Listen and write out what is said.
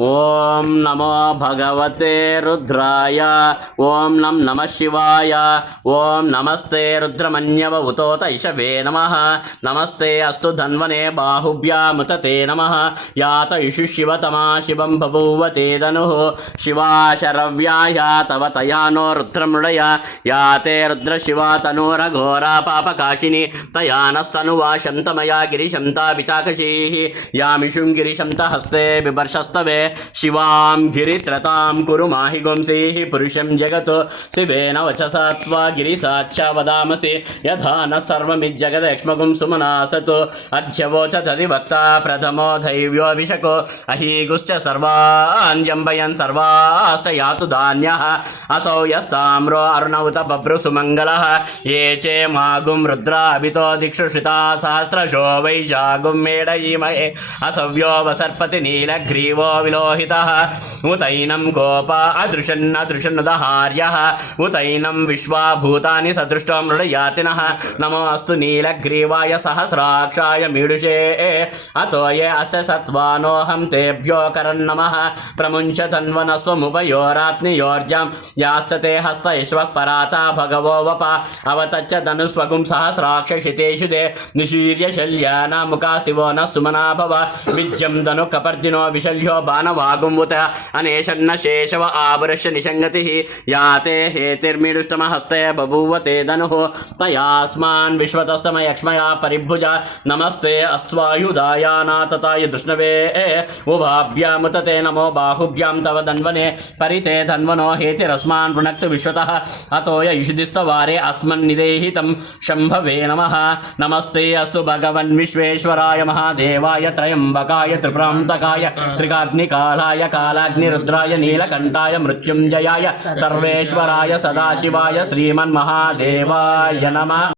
ఓం నమో భగవతే రుద్రాయ. ఓం నమః శివాయ. ఓం నమస్తే రుద్రమన్యవ ఉతోత ఇషవే నమః. నమస్తే అస్తు ధన్వనే బాహుభ్యాముతతే నమః. యాత ఇషు శివతమా శివం బభూవ తే ధనుః. శివాశరవ్యాయ తవ తయానో రుద్రమృడయ. యాతే రుద్రశివా తనూరఘోరా పాపకాశిని. తయానస్తనువా శంతమయా గిరిశం తాపిచాకశీః. యామిషుం గిరిశం హస్తే బిభర్షస్తవే. శివాం గిరిత్రతాం కురు మాహి గుంసీః పురుషం జగతో శివేన వచసా త్వా గిరిసాక్షా వదామసి. యథా న సర్వమిజ్జగదక్ష్మగుం సుమనాసతో. అధ్యవోచదది వక్తా ప్రథమో దైవ్యోభిషకో. అహీగుశ్చ సర్వాన్యంబయన్ సర్వాశ్చ యాతు ధాన్యః. అసౌ యస్తామ్రో అరుణౌత బభ్రు సుమంగళః. ఏ చే మాగుం రుద్రాభితో దిక్షు శ్రితా సహస్రశో వైశాగుం మేడయీమహే. అసవ్యో వసర్పతి నీలగ్రీవో విలోహితః. ఉతైనం గోపా అదృశన్నదృశన్నదహార్యః. ఉతైనం విశ్వాభూతాని సదృష్టో మృడయాతినః. నమోऽस्तु నీలగ్రీవాయ సహస్రాక్షాయ మీడుషే. అతో ఏ అస్య సత్వానోహం తేభ్యో కరన్నమః. ప్రముంచ తన్వనస్వముభయోరాత్నియోర్జాం. యాశ్చ తే హస్త యశ్వః పరాతా భగవో వప. అవతచ్చ ధనుస్వగుం సహస్రాక్షితేషు తే. నిశీర్య శల్యానాముఖా శివో న సుమనా భవ. విద్యం ధను కపర్దినో విశల్యో బాణవాగుంబుత. అనేషన్న శేషవ ఆభురశ్య నిషంగతి. యాతే హేతిర్మిడుష్టమహస్తే బభూవ తే ధనుః. తయాస్మాన్ విశ్వతస్తమయక్ష్మయా పరిభుజ. నమస్తే అస్వాయుధాయానాతతాయ దృష్ణవే. ఉభాభ్యాముతతే నమో బాహుభ్యాం తవ ధన్వనే. పరితే ధన్వనో హేతిరస్మాన్ వృణక్తు విశ్వతః. అతోయ ఇషుదిస్తవారే అస్మన్నిదేహితం శంభవే నమః. నమస్తే అస్తు భగవన్ విశ్వేశ్వరాయ మహాదేవాయ త్రయంబకాయ త్రిపురాంతకాయ త్రికాగ్నికాలాయ కాలాగ్నిరుద్రాయ నీలకంఠాయ మృత్యుంజయాయ సర్వేశ్వరాయ సదాశివాయ శ్రీమన్మహాదేవాయ నమః.